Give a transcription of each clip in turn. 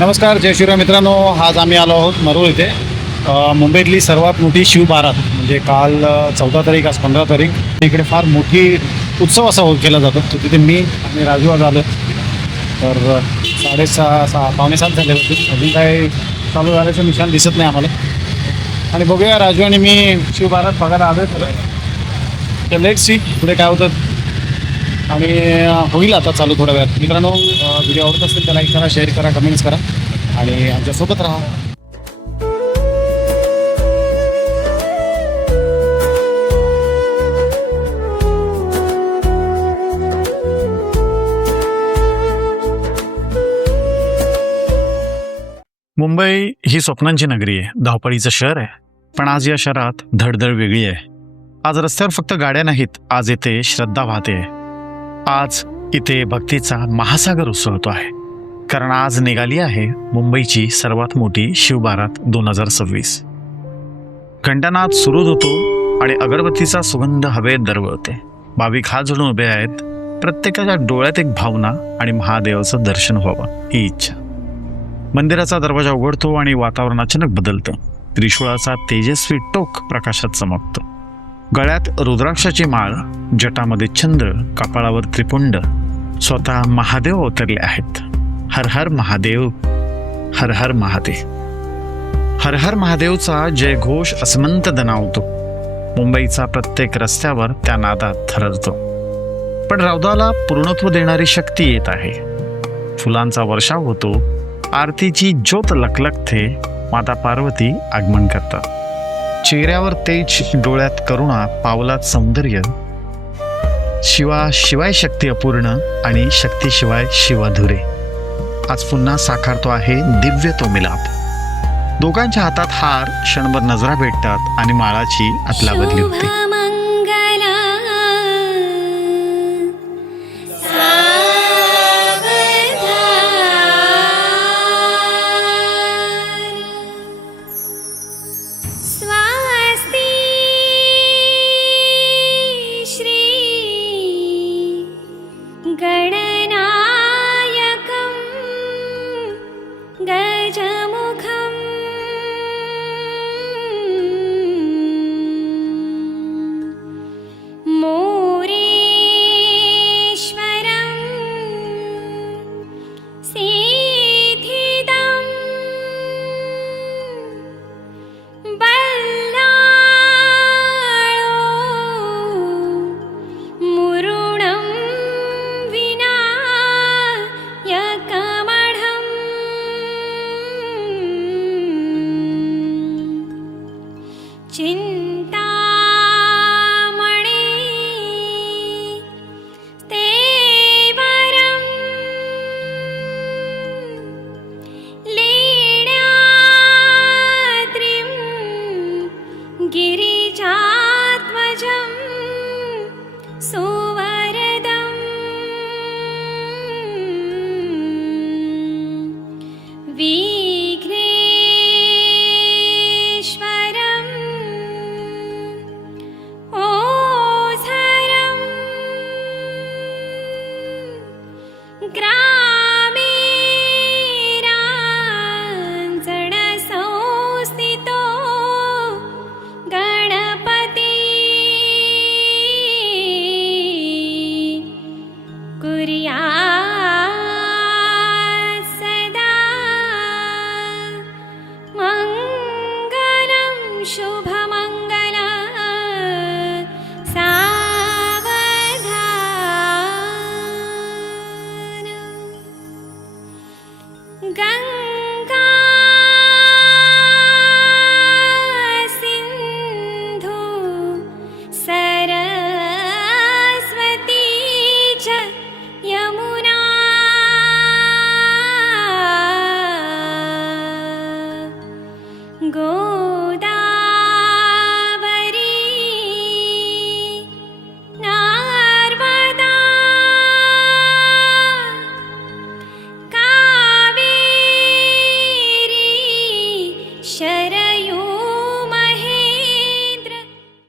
नमस्कार जय शिवराय मित्रांनो, आज आम्ही आलो आहोत मरोळ इथे. मुंबईतली सर्वात मोठी शिवबारात म्हणजे काल 14 तारीख, आज 15 तारीख. इकडे फार मोठी उत्सव असा केला जातो. तर तिथे मी आणि राजू आज आलो. तर 6:30 पावणे 7 झाले होते. अजून काय चालू झाल्याचं निशाण दिसत नाही आम्हाला. आणि बघूया, राजू आणि मी शिवबारात बघायला आलो तर लेट्स सी पुढे काय होतं. आणि होईल आता चालू थोड्या वेळात. मित्रांनो, व्हिडिओ आवडत असेल तर लाईक करा, शेअर करा, कमेंट्स करा आणि आमच्यासोबत राहा. मुंबई ही स्वप्नांची नगरी आहे, धावपळीचं शहर आहे. पण आज या शहरात धडधड वेगळी आहे. आज रस्त्यावर फक्त गाड्या नाहीत, आज इथे श्रद्धा वाहते. आज इथे भक्तीचा महासागर उसळतो आहे. कारण आज निघाली आहे मुंबईची सर्वात मोठी शिवबारात 2026. घंटानाद सुरू होतो आणि अगरबत्तीचा सुगंध हवेत दरवळते. भाविक हात जोडून उभे आहेत. प्रत्येकाच्या डोळ्यात एक भावना आणि महादेवाचं दर्शन व्हावं ही इच्छा. मंदिराचा दरवाजा उघडतो आणि वातावरण अचानक बदलतं. त्रिशूळाचा तेजस्वी टोक प्रकाशात चमकतो. गळ्यात रुद्राक्षाची माळ, जटामध्ये चंद्र, कपाळावर त्रिपुंड. स्वतः महादेव अवतरले आहेत. हर हर महादेव, हर हर महादेव. हर हर महादेवचा जयघोष अस्मंत दणावतो. मुंबईचा प्रत्येक रस्त्यावर त्या नादात थररतो. पण रौदाला पूर्णत्व देणारी शक्ती येत आहे. फुलांचा वर्षाव होतो. आरतीची ज्योत लखलखते. माता पार्वती आगमन करतात. चेहऱ्यावर तेज, डोळ्यात करुणा, पावलात सौंदर्य. शिवाय शक्ती अपूर्ण आणि शक्तीशिवाय शिव अधुरे. आज पुन्हा साकारतो आहे दिव्य तो मिलाप. दोघांच्या हातात हार, क्षणभर नजरा भेटतात आणि माळाची अदलाबदली होते.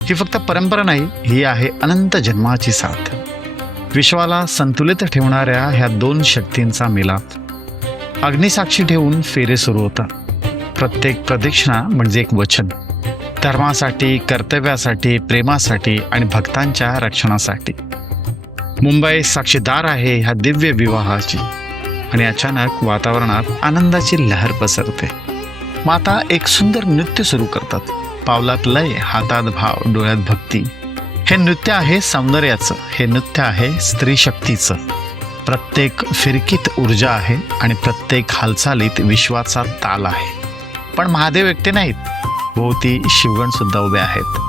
ही फक्त परंपरा नाही, ही आहे अनंत जन्माची साथ. विश्वाला संतुलित ठेवणाऱ्या ह्या दोन शक्तींचा मिलाप. अग्निसाक्षी ठेवून फेरे सुरू होतात. प्रत्येक प्रदक्षिणा म्हणजे एक वचन, धर्मासाठी, कर्तव्यासाठी, प्रेमासाठी आणि भक्तांच्या रक्षणासाठी. मुंबई साक्षीदार आहे ह्या दिव्य विवाहाची. आणि अचानक वातावरणात आनंदाची लहर पसरते. माता एक सुंदर नृत्य सुरू करतात. पावलात लय, हातात भाव, डोळ्यात भक्ती. हे नृत्य आहे सौंदर्याचं, हे नृत्य आहे स्त्री शक्तीचं. प्रत्येक फिरकीत ऊर्जा आहे आणि प्रत्येक हालचालीत विश्वाचा ताल आहे. पण महादेव एकटे नाहीत, भोवती शिवगण सुद्धा उभे आहेत.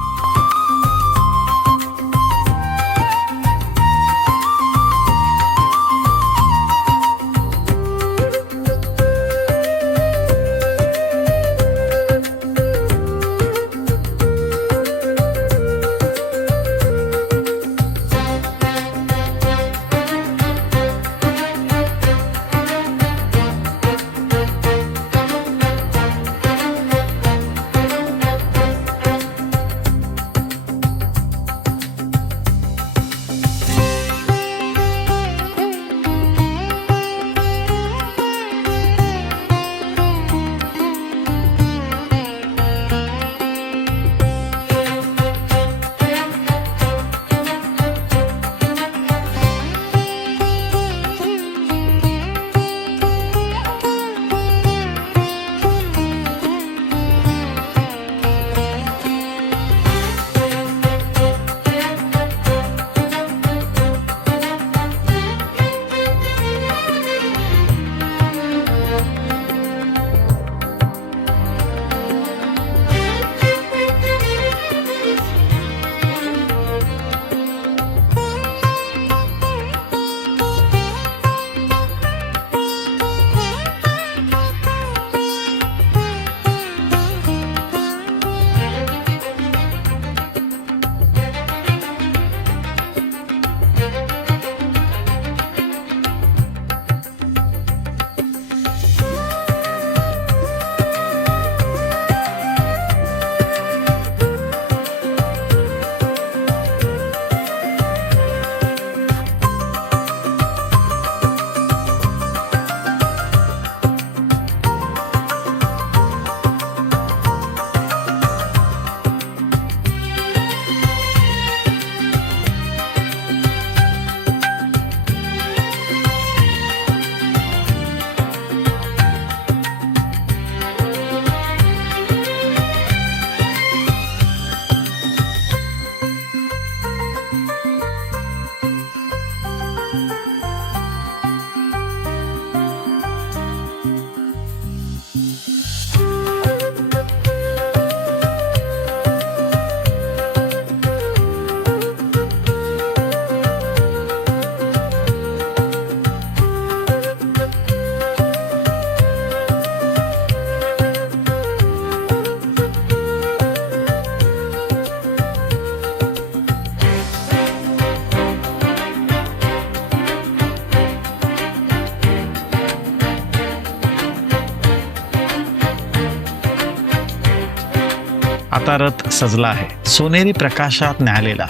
आता रथ सजला आहे, सोनेरी प्रकाशात न्याहालेला,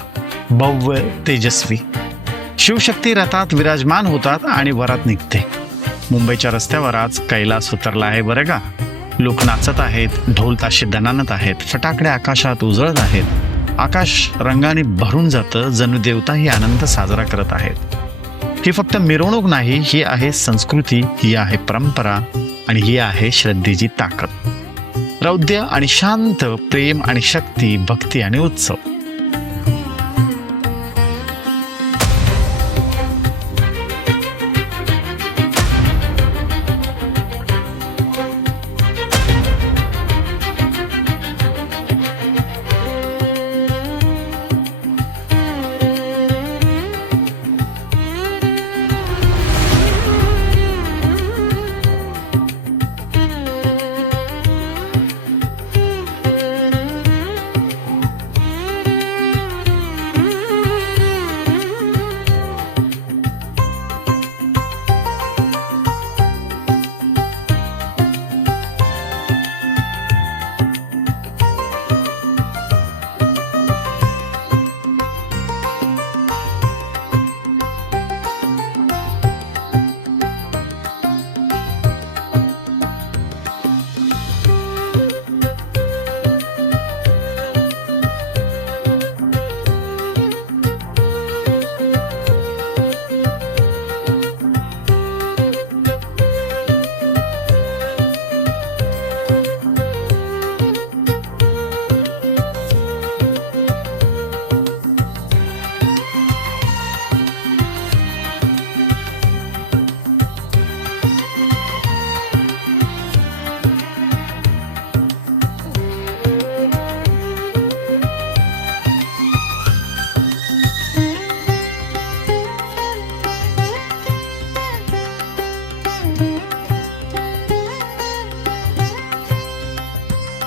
भव्य तेजस्वी. शिवशक्ती रथात विराजमान होतात आणि वरात निघते. मुंबईच्या रस्त्यावर आज कैलास उतरला आहे बरं का. लोक नाचत आहेत, ढोल ताशे दणाणत आहेत, फटाकडे आकाशात उजळत आहेत. आकाश रंगाने भरून जातं, जणू देवताही आनंद साजरा करत आहेत. ही फक्त मिरवणूक नाही, ही आहे संस्कृती, ही आहे परंपरा आणि ही आहे श्रद्धेची ताकद. रौद्र आणि शांत, प्रेम आणि शक्ती, भक्ती आणि उत्सव.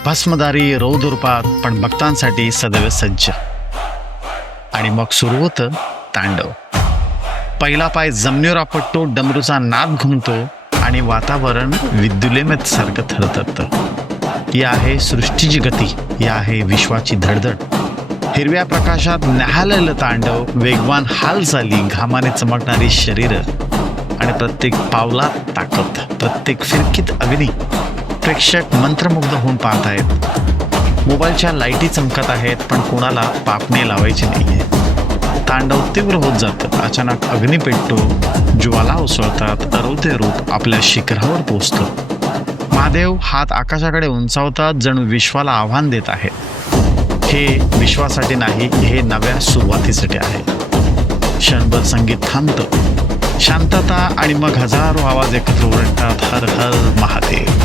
भस्मधारी रौद्रूपात पण भक्तांसाठी सदैव सज्ज. आणि मग सुरू होतं तांडव. पहिला पाय जमिनीवर आपटतो, डमरूचा नाद घुमतो आणि वातावरण विद्युलेमेत सारखं थरथरतं. ही आहे सृष्टीची गती, ही आहे विश्वाची धडधड. हिरव्या प्रकाशात न्याहाळलेलं तांडव, वेगवान हालचाली, घामाने चमकणारी शरीरं आणि प्रत्येक पावलात ताकद, प्रत्येक फिरकीत अग्नी. प्रेक्षक मंत्रमुग्ध होऊन पाहत आहेत. मोबाईलच्या लाईटी चमकत आहेत, पण कोणाला पापणे लावायची नाहीये. तांडव तीव्र होत जातं. अचानक अग्नी पेटतो, ज्वाला उसळतात, अरौद्य रूप आपल्या शिखरावर पोचतं. महादेव हात आकाशाकडे उंचावतात, जणू विश्वाला आव्हान देत आहेत. हे विश्वासाठी नाही, हे नव्या सुरुवातीसाठी आहे. क्षणभर संगीत थांबतं, शांतता, आणि मग हजारो आवाज एकत्र ओरडतात, हर हर महादेव.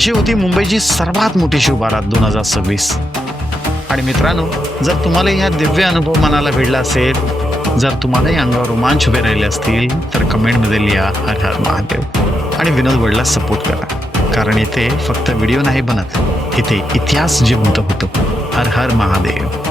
अशी होती मुंबईची सर्वात मोठी शिवबारात 2026. आणि मित्रांनो, जर तुम्हाला ह्या दिव्य अनुभव मनाला भिडला असेल, जर तुम्हालाही अंगावर रोमांच उभे राहिले असतील, तर कमेंटमध्ये लिहा हर हर महादेव आणि विनोद वडला सपोर्ट करा. कारण इथे फक्त व्हिडिओ नाही बनत, इथे इतिहास जिवंत होतो. हर हर महादेव.